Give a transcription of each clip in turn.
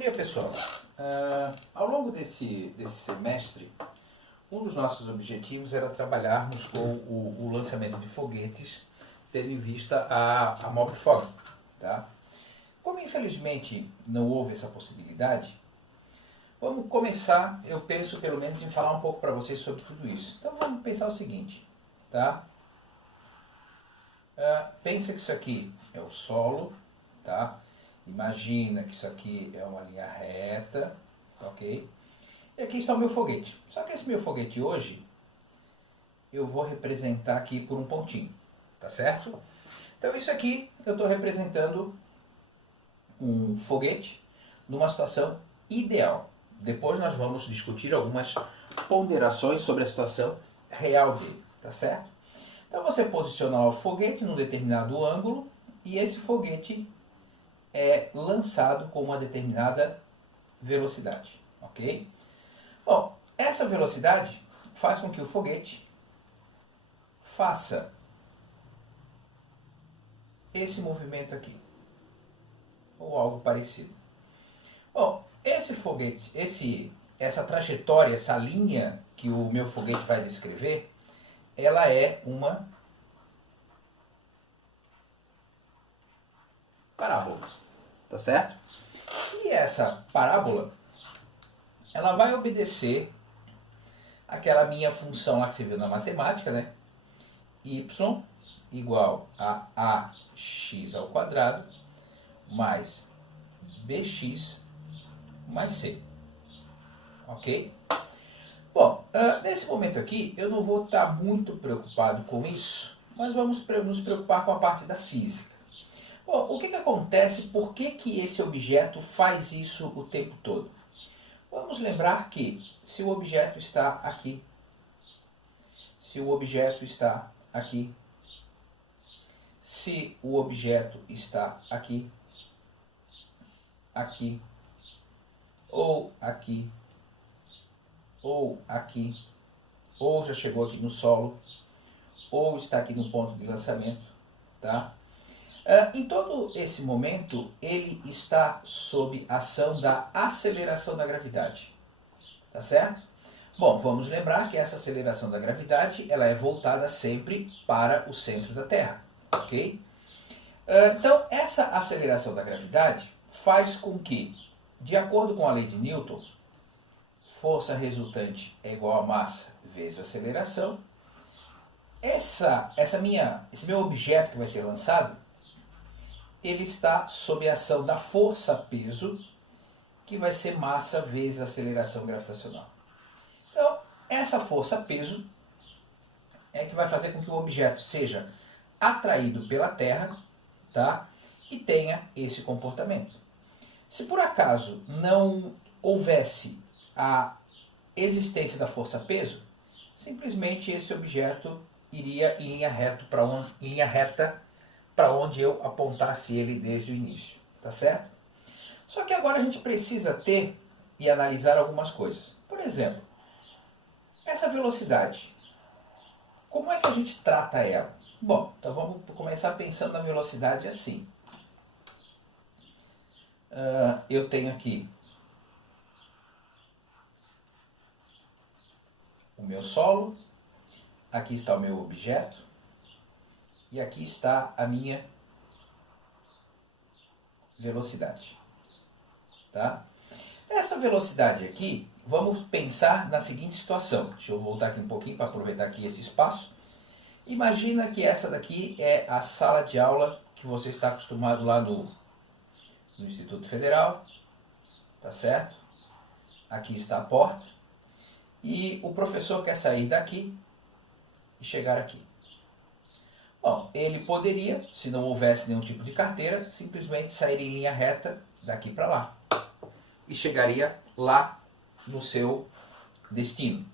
dia, pessoal. Ao longo desse semestre, um dos nossos objetivos era trabalharmos com o lançamento de foguetes, tendo em vista a Mobfog. Tá? Como infelizmente não houve essa possibilidade, vamos começar, eu penso pelo menos em falar um pouco para vocês sobre tudo isso. Então vamos pensar o seguinte, tá? Pensa que isso aqui é o solo, tá? Imagina que isso aqui é uma linha reta, ok? E aqui está o meu foguete. Só que esse meu foguete hoje, eu vou representar aqui por um pontinho, tá certo? Então isso aqui eu estou representando um foguete numa situação ideal. Depois nós vamos discutir algumas ponderações sobre a situação real dele, tá certo? Então você posiciona o foguete num determinado ângulo e esse foguete é lançado com uma determinada velocidade, ok? Bom, essa velocidade faz com que o foguete faça esse movimento aqui, ou algo parecido. Bom, esse foguete, essa trajetória, essa linha que o meu foguete vai descrever, ela é uma parábola, tá certo? E essa parábola, ela vai obedecer aquela minha função lá que você viu na matemática, né? Y igual a ax ao quadrado mais bx mais c. Ok? Bom, nesse momento aqui eu não vou estar muito preocupado com isso, mas vamos nos preocupar com a parte da física. Bom, o que acontece? Por que esse objeto faz isso o tempo todo? Vamos lembrar que se o objeto está aqui, se o objeto está aqui, se o objeto está aqui, aqui, ou aqui, ou aqui, ou já chegou aqui no solo, ou está aqui no ponto de lançamento, tá? Em todo esse momento, ele está sob ação da aceleração da gravidade, tá certo? Bom, vamos lembrar que essa aceleração da gravidade, ela é voltada sempre para o centro da Terra, ok? Então, essa aceleração da gravidade faz com que, de acordo com a lei de Newton, força resultante é igual a massa vezes aceleração. Esse meu objeto que vai ser lançado, ele está sob a ação da força-peso, que vai ser massa vezes aceleração gravitacional. Então, essa força-peso é que vai fazer com que o objeto seja atraído pela Terra, tá? E tenha esse comportamento. Se por acaso não houvesse a existência da força-peso, simplesmente esse objeto iria em linha reta para onde eu apontasse ele desde o início, tá certo? Só que agora a gente precisa ter e analisar algumas coisas. Por exemplo, essa velocidade, como é que a gente trata ela? Bom, então vamos começar pensando na velocidade assim. Eu tenho aqui o meu solo, aqui está o meu objeto e aqui está a minha velocidade. Tá? Essa velocidade aqui, vamos pensar na seguinte situação. Deixa eu voltar aqui um pouquinho para aproveitar aqui esse espaço. Imagina que essa daqui é a sala de aula que você está acostumado lá no Instituto Federal, tá certo? Aqui está a porta. E o professor quer sair daqui e chegar aqui. Bom, ele poderia, se não houvesse nenhum tipo de carteira, simplesmente sair em linha reta daqui para lá. E chegaria lá no seu destino.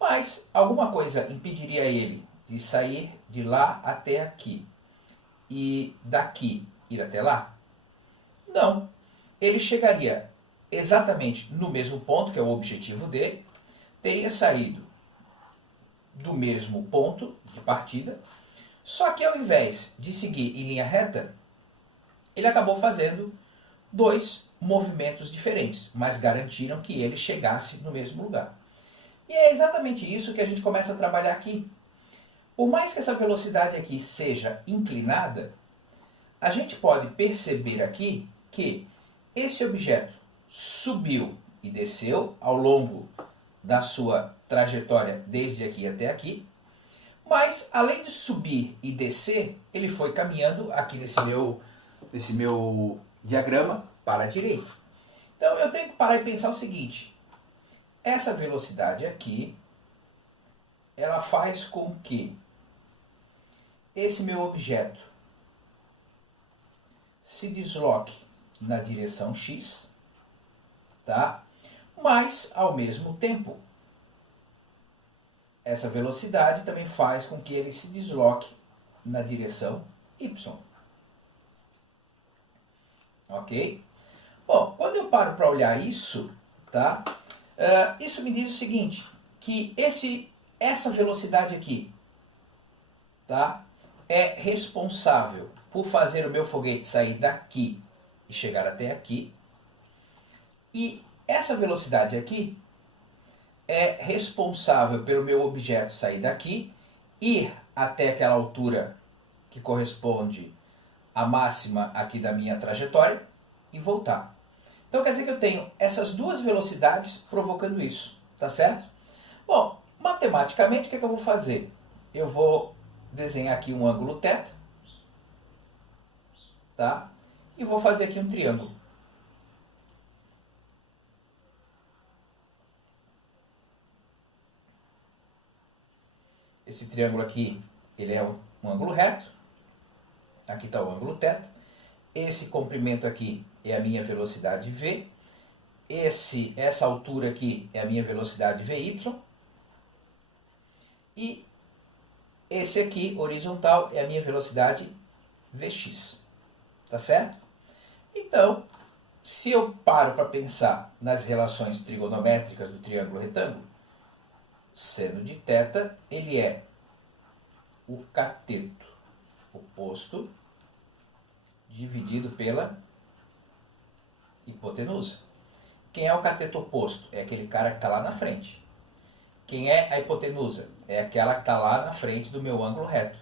Mas alguma coisa impediria ele de sair de lá até aqui e daqui ir até lá? Não. Ele chegaria exatamente no mesmo ponto, que é o objetivo dele, teria saído do mesmo ponto de partida, só que ao invés de seguir em linha reta, ele acabou fazendo 2 movimentos diferentes, mas garantiram que ele chegasse no mesmo lugar. E é exatamente isso que a gente começa a trabalhar aqui. Por mais que essa velocidade aqui seja inclinada, a gente pode perceber aqui que esse objeto subiu e desceu ao longo da sua trajetória desde aqui até aqui, mas além de subir e descer, ele foi caminhando aqui nesse meu diagrama para a direita. Então eu tenho que parar e pensar o seguinte: essa velocidade aqui, ela faz com que esse meu objeto se desloque na direção x, tá? Mas, ao mesmo tempo, essa velocidade também faz com que ele se desloque na direção y. Ok? Bom, quando eu paro para olhar isso, tá? Isso me diz o seguinte, que essa velocidade aqui, tá? É responsável por fazer o meu foguete sair daqui e chegar até aqui. E essa velocidade aqui é responsável pelo meu objeto sair daqui, ir até aquela altura que corresponde à máxima aqui da minha trajetória e voltar. Então quer dizer que eu tenho essas duas velocidades provocando isso, tá certo? Bom, matematicamente o que eu vou fazer? Eu vou desenhar aqui um ângulo θ, tá? E vou fazer aqui um triângulo. Esse triângulo aqui, ele é um ângulo reto. Aqui está o ângulo θ. Esse comprimento aqui é a minha velocidade v. Essa altura aqui é a minha velocidade vy. E esse aqui, horizontal, é a minha velocidade vx. Tá certo? Então, se eu paro para pensar nas relações trigonométricas do triângulo retângulo, seno de θ, ele é o cateto oposto dividido pela hipotenusa. Quem é o cateto oposto? É aquele cara que está lá na frente. Quem é a hipotenusa? É aquela que está lá na frente do meu ângulo reto.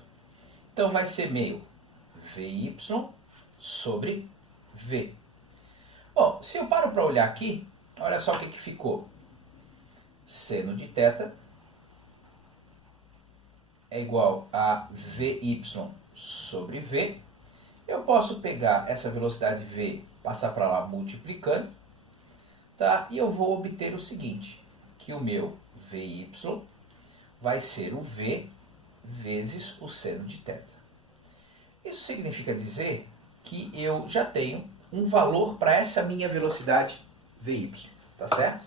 Então vai ser meio VY sobre V. Bom, se eu paro para olhar aqui, olha só o que ficou. Seno de θ é igual a VY sobre V. Eu posso pegar essa velocidade V, passar para lá multiplicando, tá? E eu vou obter o seguinte, que o meu VY vai ser o V vezes o seno de θ. Isso significa dizer que eu já tenho um valor para essa minha velocidade VY, tá certo?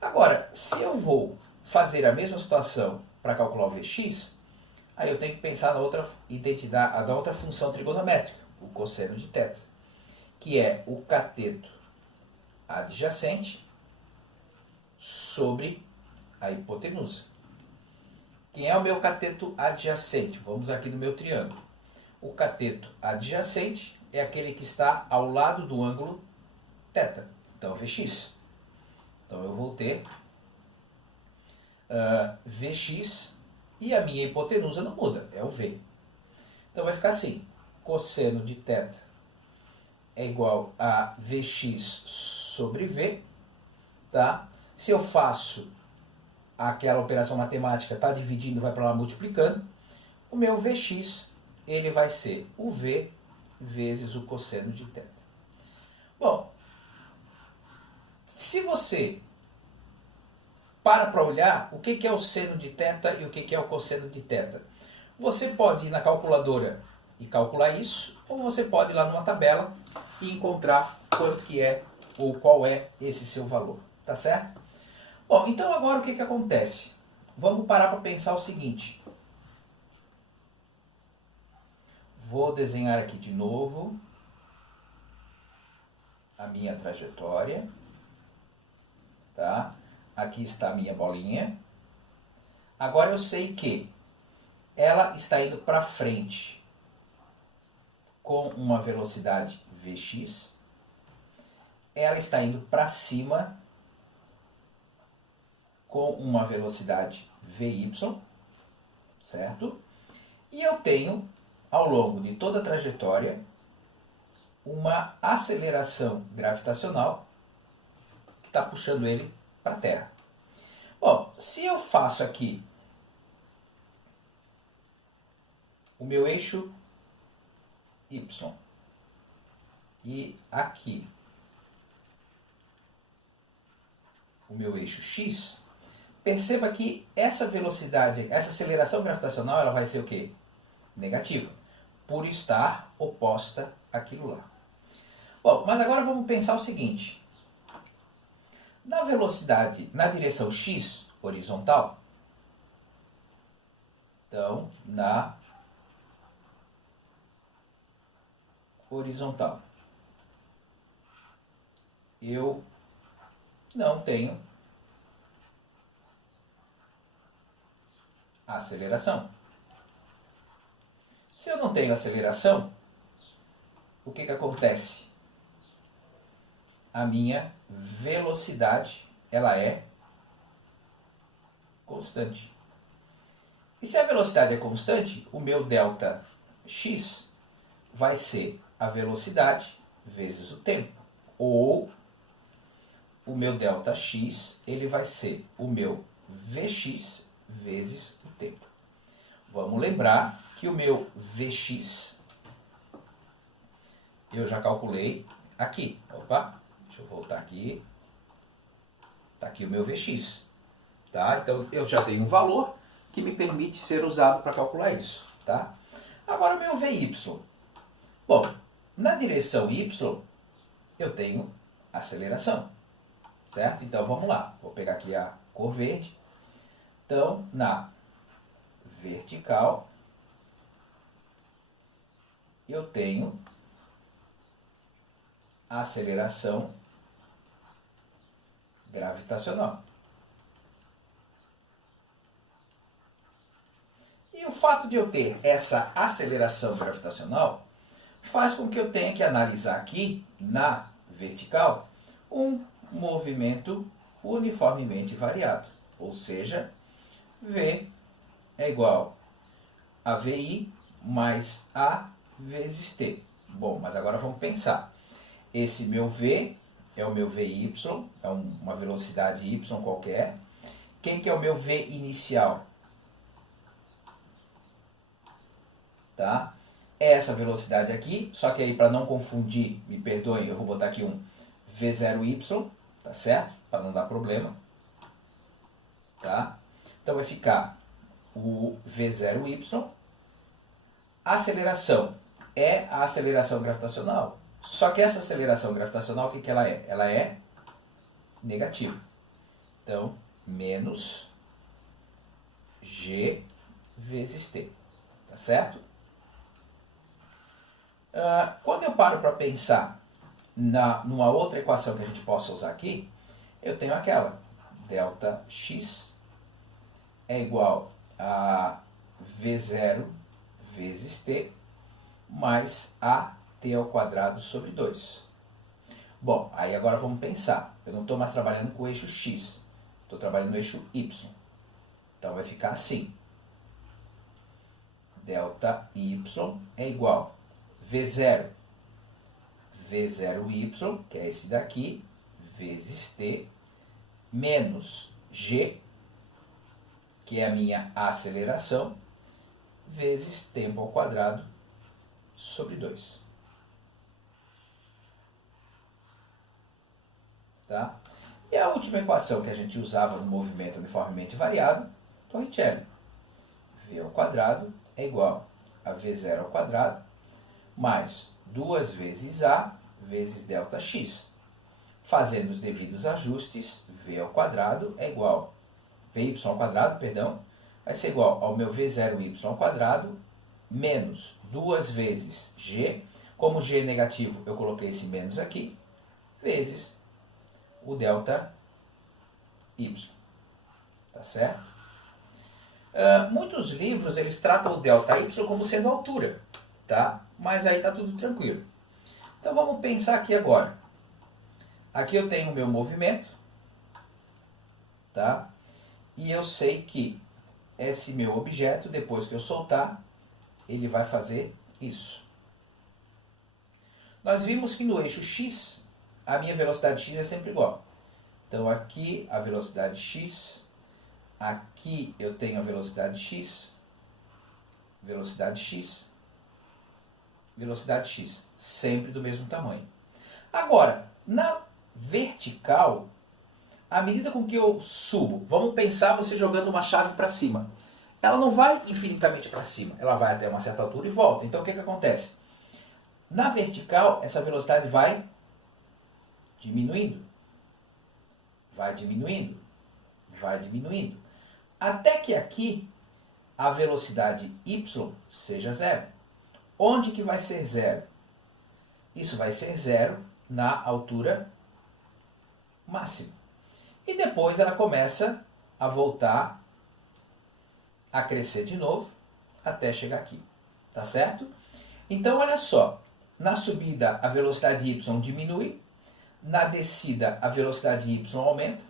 Agora, se eu vou fazer a mesma situação para calcular o Vx, aí eu tenho que pensar na outra identidade, na outra função trigonométrica, o cosseno de θ, que é o cateto adjacente sobre a hipotenusa. Quem é o meu cateto adjacente? Vamos aqui no meu triângulo. O cateto adjacente é aquele que está ao lado do ângulo θ, então Vx. Então eu vou ter Vx e a minha hipotenusa não muda, é o V. Então vai ficar assim, cosseno de θ é igual a Vx sobre V, tá? Se eu faço aquela operação matemática, tá dividindo, vai para lá multiplicando, o meu Vx ele vai ser o V vezes o cosseno de θ. Bom, se você para olhar o que é o seno de θ e o que é o cosseno de θ, você pode ir na calculadora e calcular isso, ou você pode ir lá numa tabela e encontrar quanto que é ou qual é esse seu valor, tá certo? Bom, então agora o que acontece? Vamos parar para pensar o seguinte. Vou desenhar aqui de novo a minha trajetória, tá? Aqui está a minha bolinha. Agora eu sei que ela está indo para frente com uma velocidade Vx ela está indo para cima com uma velocidade Vy, certo? E eu tenho, ao longo de toda a trajetória, uma aceleração gravitacional que está puxando ele para a Terra. Bom, se eu faço aqui o meu eixo Y e aqui o meu eixo X, perceba que essa velocidade, essa aceleração gravitacional, ela vai ser o quê? Negativa, por estar oposta àquilo lá. Bom, mas agora vamos pensar o seguinte. Na velocidade, na direção x horizontal, então, na horizontal, eu não tenho aceleração. Se eu não tenho aceleração, o que acontece? A minha velocidade, ela é constante. E se a velocidade é constante, o meu delta x vai ser a velocidade vezes o tempo. Ou o meu delta x, ele vai ser o meu Vx vezes o tempo. Vamos lembrar que o meu Vx eu já calculei aqui. Opa, deixa eu voltar aqui. Está aqui o meu Vx. Tá? Então eu já tenho um valor que me permite ser usado para calcular isso. Tá? Agora o meu Vy. Bom, na direção y eu tenho aceleração. Certo? Então vamos lá. Vou pegar aqui a cor verde. Então, na vertical, eu tenho aceleração gravitacional. E o fato de eu ter essa aceleração gravitacional faz com que eu tenha que analisar aqui, na vertical, um movimento uniformemente variado. Ou seja, V é igual a VI mais A vezes T. Bom, mas agora vamos pensar. Esse meu V é o meu VY, é uma velocidade Y qualquer. Quem que é o meu V inicial? Tá? É essa velocidade aqui, só que aí para não confundir, me perdoem, eu vou botar aqui um V0Y, tá certo? Para não dar problema. Tá? Então vai ficar o V0Y. A aceleração é a aceleração gravitacional. Só que essa aceleração gravitacional, o que ela é? Ela é negativa. Então, menos G vezes T. Tá certo? Quando eu paro para pensar numa outra equação que a gente possa usar aqui, eu tenho aquela. Delta x é igual a V0 vezes T mais AT ao quadrado sobre 2. Bom, aí agora vamos pensar. Eu não estou mais trabalhando com o eixo X. Estou trabalhando no eixo Y. Então vai ficar assim. Delta Y é igual V0 V0Y, que é esse daqui, vezes T, menos G, que é a minha aceleração, vezes tempo ao quadrado sobre 2. Tá? E a última equação que a gente usava no movimento uniformemente variado, Torricelli. V ao quadrado é igual a V0 ao quadrado mais 2 vezes A vezes delta x. Fazendo os devidos ajustes, V ao quadrado é igual, Vy ao quadrado, perdão, vai ser igual ao meu V0y ao quadrado menos 2 vezes G. Como G é negativo, eu coloquei esse menos aqui, vezes o delta y. Tá certo? Muitos livros eles tratam o delta y como sendo a altura, tá? Mas aí tá tudo tranquilo. Então vamos pensar aqui agora. Aqui eu tenho o meu movimento, tá? E eu sei que esse meu objeto, depois que eu soltar, ele vai fazer isso. Nós vimos que no eixo x, a minha velocidade x é sempre igual. Então aqui a velocidade x, aqui eu tenho a velocidade x, velocidade x, velocidade x, sempre do mesmo tamanho. Agora, na vertical, à medida com que eu subo, vamos pensar você jogando uma chave para cima. Ela não vai infinitamente para cima, ela vai até uma certa altura e volta. Então o que acontece? Na vertical, essa velocidade vai diminuindo, vai diminuindo, vai diminuindo, até que aqui a velocidade y seja zero. Onde que vai ser zero? Isso vai ser zero na altura máxima. E depois ela começa a voltar a crescer de novo até chegar aqui. Tá certo? Então, olha só. Na subida, a velocidade y diminui. Na descida, a velocidade y aumenta.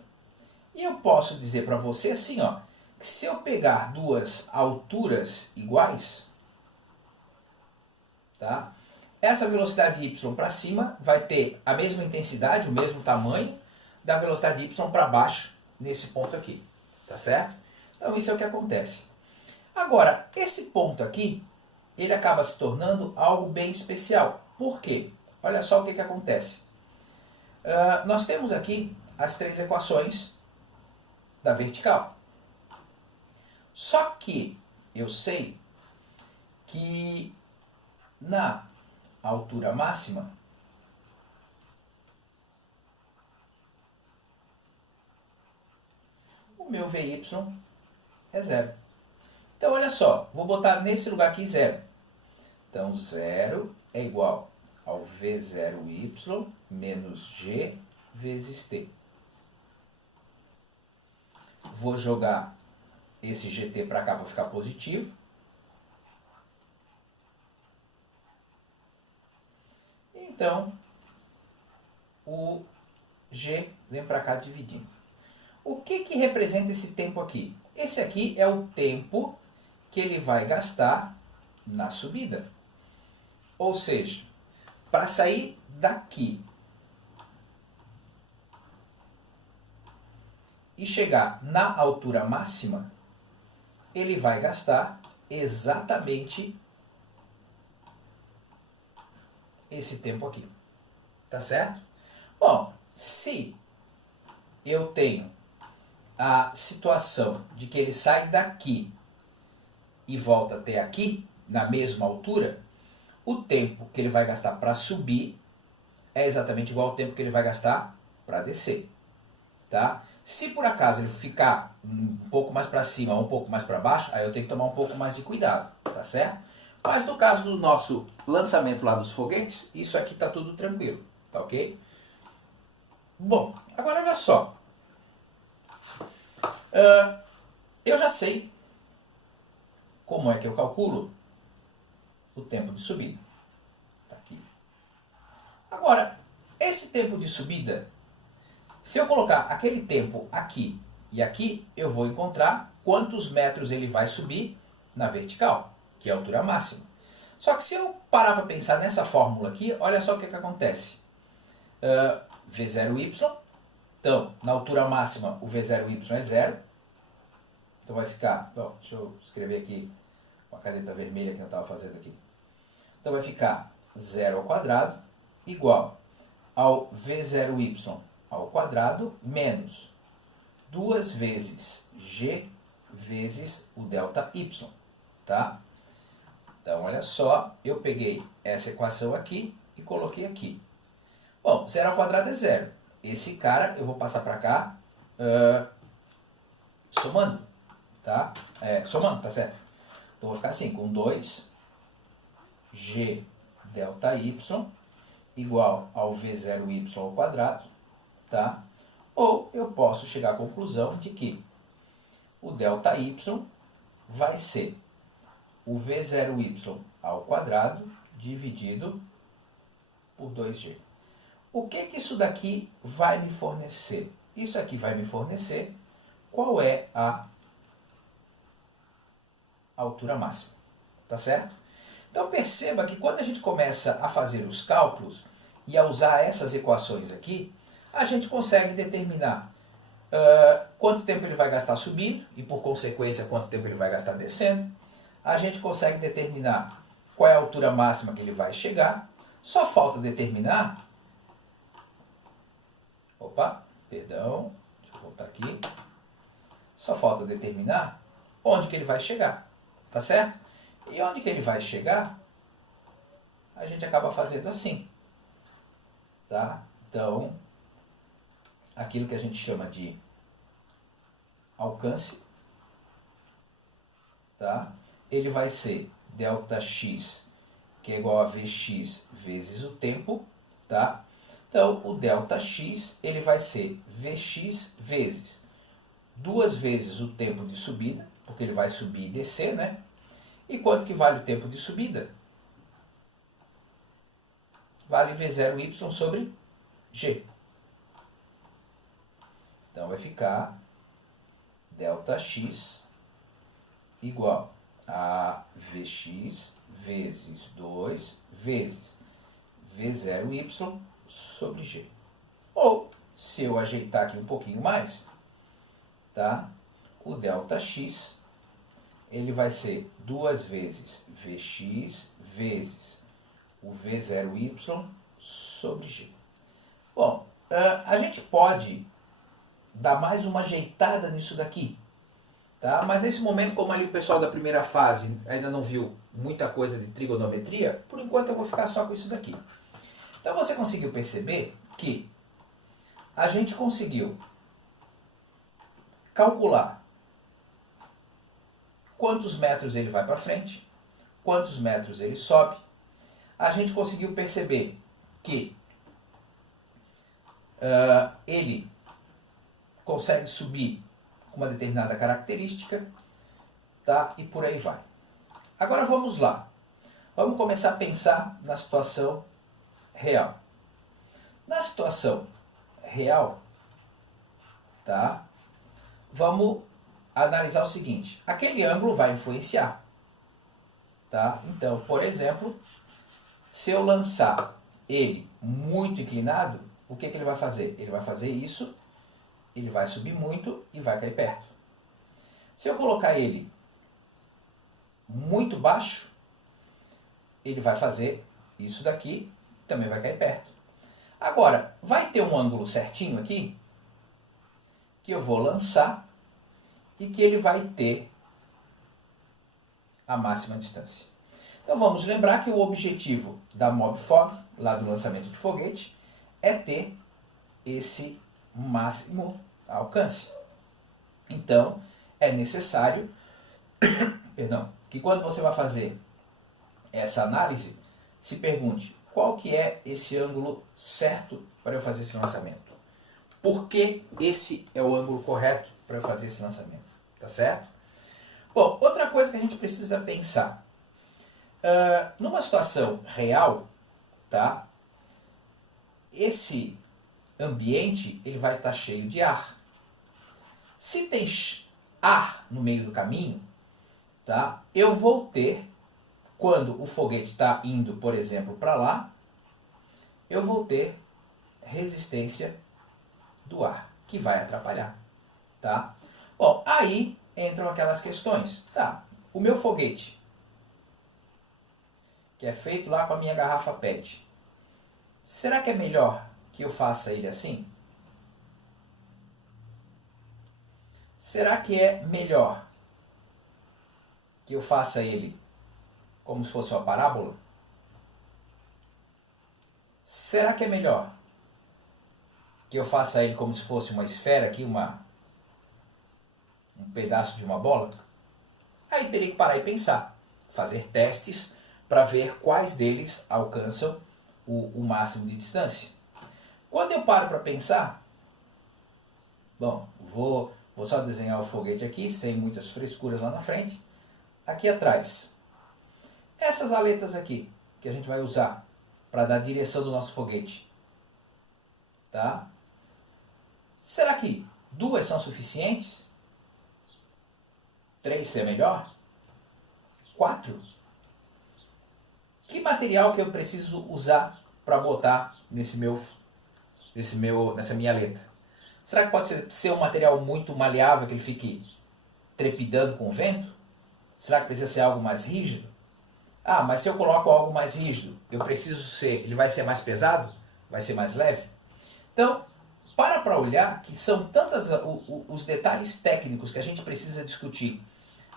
E eu posso dizer para você assim, ó, que se eu pegar duas alturas iguais, tá? Essa velocidade y para cima vai ter a mesma intensidade, o mesmo tamanho da velocidade y para baixo nesse ponto aqui, tá certo? Então isso é o que acontece. Agora, esse ponto aqui, ele acaba se tornando algo bem especial. Por quê? Olha só o que acontece. Nós temos aqui as três equações da vertical. Só que eu sei que na altura máxima, o meu VY é zero. Então, olha só, vou botar nesse lugar aqui zero. Então, zero é igual ao V0Y menos G vezes T. Vou jogar esse GT para cá para ficar positivo. Então, o G vem para cá dividindo. O que representa esse tempo aqui? Esse aqui é o tempo que ele vai gastar na subida. Ou seja, para sair daqui e chegar na altura máxima, ele vai gastar exatamente esse tempo aqui. Tá certo? Bom, se eu tenho a situação de que ele sai daqui e volta até aqui, na mesma altura, o tempo que ele vai gastar para subir é exatamente igual ao tempo que ele vai gastar para descer. Tá? Se por acaso ele ficar um pouco mais para cima ou um pouco mais para baixo, aí eu tenho que tomar um pouco mais de cuidado, tá certo? Mas no caso do nosso lançamento lá dos foguetes, isso aqui está tudo tranquilo, tá ok? Bom, agora olha só. Eu já sei como é que eu calculo o tempo de subida. Tá aqui. Agora, esse tempo de subida, se eu colocar aquele tempo aqui e aqui, eu vou encontrar quantos metros ele vai subir na vertical, que é a altura máxima. Só que se eu parar para pensar nessa fórmula aqui, olha só o que acontece. V0y, então, na altura máxima, o V0y é zero. Então vai ficar, bom, deixa eu escrever aqui com a caneta vermelha que eu estava fazendo aqui. Então vai ficar 0 ao quadrado igual ao V0y ao quadrado menos 2 vezes G vezes o delta y, tá? Então, olha só, eu peguei essa equação aqui e coloquei aqui. Bom, 0 ao quadrado é 0. Esse cara eu vou passar para cá somando, tá? Somando, tá certo? Então, vou ficar assim, com 2 G delta y igual ao V0y ao quadrado, tá? Ou eu posso chegar à conclusão de que o delta y vai ser o V0y ao quadrado dividido por 2G. o que que isso daqui vai me fornecer? Isso aqui vai me fornecer qual é a altura máxima, tá certo? Então perceba que quando a gente começa a fazer os cálculos e a usar essas equações aqui, a gente consegue determinar quanto tempo ele vai gastar subindo e, por consequência, quanto tempo ele vai gastar descendo. A gente consegue determinar qual é a altura máxima que ele vai chegar. Só falta determinar... Opa, perdão, deixa eu voltar aqui. Só falta determinar onde que ele vai chegar, tá certo? E onde que ele vai chegar, a gente acaba fazendo assim, tá? Então, aquilo que a gente chama de alcance, tá? Ele vai ser ΔX, que é igual a Vx vezes o tempo, tá? Então, o ΔX, ele vai ser Vx vezes 2 vezes o tempo de subida, porque ele vai subir e descer, né? E quanto que vale o tempo de subida? Vale V0y sobre G. Então, vai ficar ΔX igual a Vx vezes 2 vezes V0y sobre G. Ou, se eu ajeitar aqui um pouquinho mais, tá? O ΔX, ele vai ser 2 vezes Vx vezes o V0y sobre G. Bom, a gente pode dar mais uma ajeitada nisso daqui, tá? Mas nesse momento, como ali o pessoal da primeira fase ainda não viu muita coisa de trigonometria, por enquanto eu vou ficar só com isso daqui. Então você conseguiu perceber que a gente conseguiu calcular quantos metros ele vai para frente, quantos metros ele sobe. A gente conseguiu perceber que ele consegue subir com uma determinada característica, tá? E por aí vai. Agora vamos lá. Vamos começar a pensar na situação real. Na situação real, tá? Vamos analisar o seguinte. Aquele ângulo vai influenciar, tá? Então, por exemplo, se eu lançar ele muito inclinado, o que que ele vai fazer? Ele vai fazer isso, ele vai subir muito e vai cair perto. Se eu colocar ele muito baixo, ele vai fazer isso daqui, também vai cair perto. Agora, vai ter um ângulo certinho aqui, que eu vou lançar e que ele vai ter a máxima distância. Então vamos lembrar que o objetivo da MobFog, lá do lançamento de foguete, é ter esse máximo alcance. Então, é necessário que quando você vai fazer essa análise, se pergunte qual que é esse ângulo certo para eu fazer esse lançamento. Por que esse é o ângulo correto para eu fazer esse lançamento? Tá certo? Bom, outra coisa que a gente precisa pensar. Numa situação real, tá? Esse ambiente ele vai estar cheio de ar. Se tem ar no meio do caminho, tá? Eu vou ter, quando o foguete está indo, por exemplo, para lá, eu vou ter resistência do ar, que vai atrapalhar, tá? Bom, aí entram aquelas questões. Tá, o meu foguete, que é feito lá com a minha garrafa PET, será que é melhor que eu faça ele assim? Será que é melhor que eu faça ele como se fosse uma parábola? Será que é melhor que eu faça ele como se fosse uma esfera aqui, um pedaço de uma bola? Aí teria que parar e pensar, fazer testes para ver quais deles alcançam o máximo de distância. Quando eu paro para pensar, bom, vou só desenhar o foguete aqui, sem muitas frescuras lá na frente. Aqui atrás, essas aletas aqui, que a gente vai usar para dar a direção do nosso foguete, tá? Será que 2 são suficientes? 3 é melhor? 4? Que material que eu preciso usar para botar nessa minha letra? Será que pode ser um material muito maleável que ele fique trepidando com o vento? Será que precisa ser algo mais rígido? Ah, mas se eu coloco algo mais rígido, ele vai ser mais pesado? Vai ser mais leve? Então, para olhar que são tantos os detalhes técnicos que a gente precisa discutir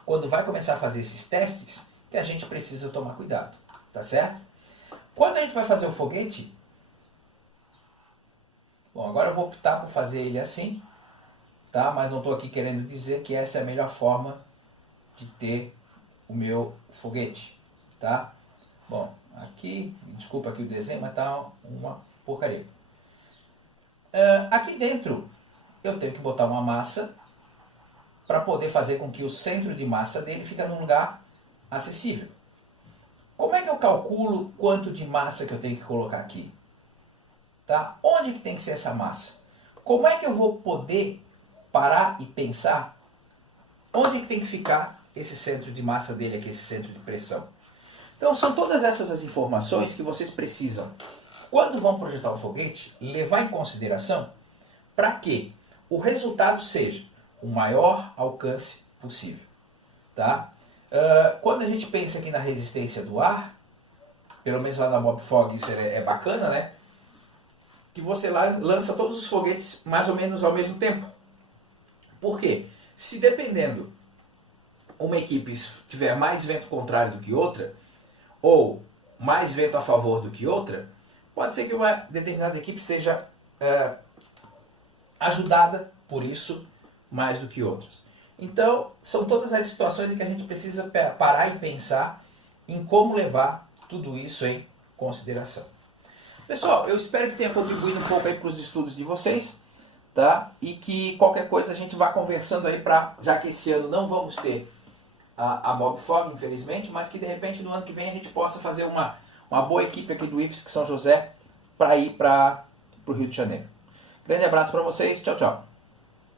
quando vai começar a fazer esses testes, que a gente precisa tomar cuidado, tá certo? Quando a gente vai fazer o foguete, bom, agora eu vou optar por fazer ele assim, tá? Mas não estou aqui querendo dizer que essa é a melhor forma de ter o meu foguete, tá? Bom, aqui, desculpa aqui o desenho, mas tá uma porcaria. Aqui dentro eu tenho que botar uma massa para poder fazer com que o centro de massa dele fique num lugar acessível. Como é que eu calculo quanto de massa que eu tenho que colocar aqui? Tá? Onde que tem que ser essa massa? Como é que eu vou poder parar e pensar onde que tem que ficar esse centro de massa dele aqui, esse centro de pressão? Então são todas essas as informações que vocês precisam, quando vão projetar o foguete, levar em consideração para que o resultado seja o maior alcance possível. Tá? Quando a gente pensa aqui na resistência do ar, pelo menos lá na Mobfog isso é bacana, né? Que você lá lança todos os foguetes mais ou menos ao mesmo tempo. Por quê? Se dependendo uma equipe tiver mais vento contrário do que outra, ou mais vento a favor do que outra, pode ser que uma determinada equipe seja ajudada por isso mais do que outras. Então, são todas as situações em que a gente precisa parar e pensar em como levar tudo isso em consideração. Pessoal, eu espero que tenha contribuído um pouco aí para os estudos de vocês, tá? E que qualquer coisa a gente vá conversando aí, já que esse ano não vamos ter a Mobfog, infelizmente, mas que de repente no ano que vem a gente possa fazer uma boa equipe aqui do IFSC São José para ir para o Rio de Janeiro. Grande abraço para vocês, tchau, tchau.